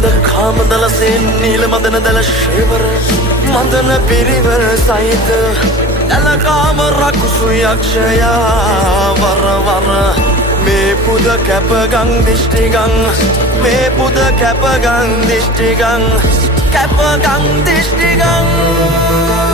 මඳ කාමදලසෙන් නීල මදන දල ශේවර මදන පිරිවර සහිත දලකාම රකුසු යක්ෂයා වරවර මේ පුද කැපගං දිෂ්ටිගං මේ පුද කැපගං දිෂ්ටිගං කැපගං දිෂ්ටිගං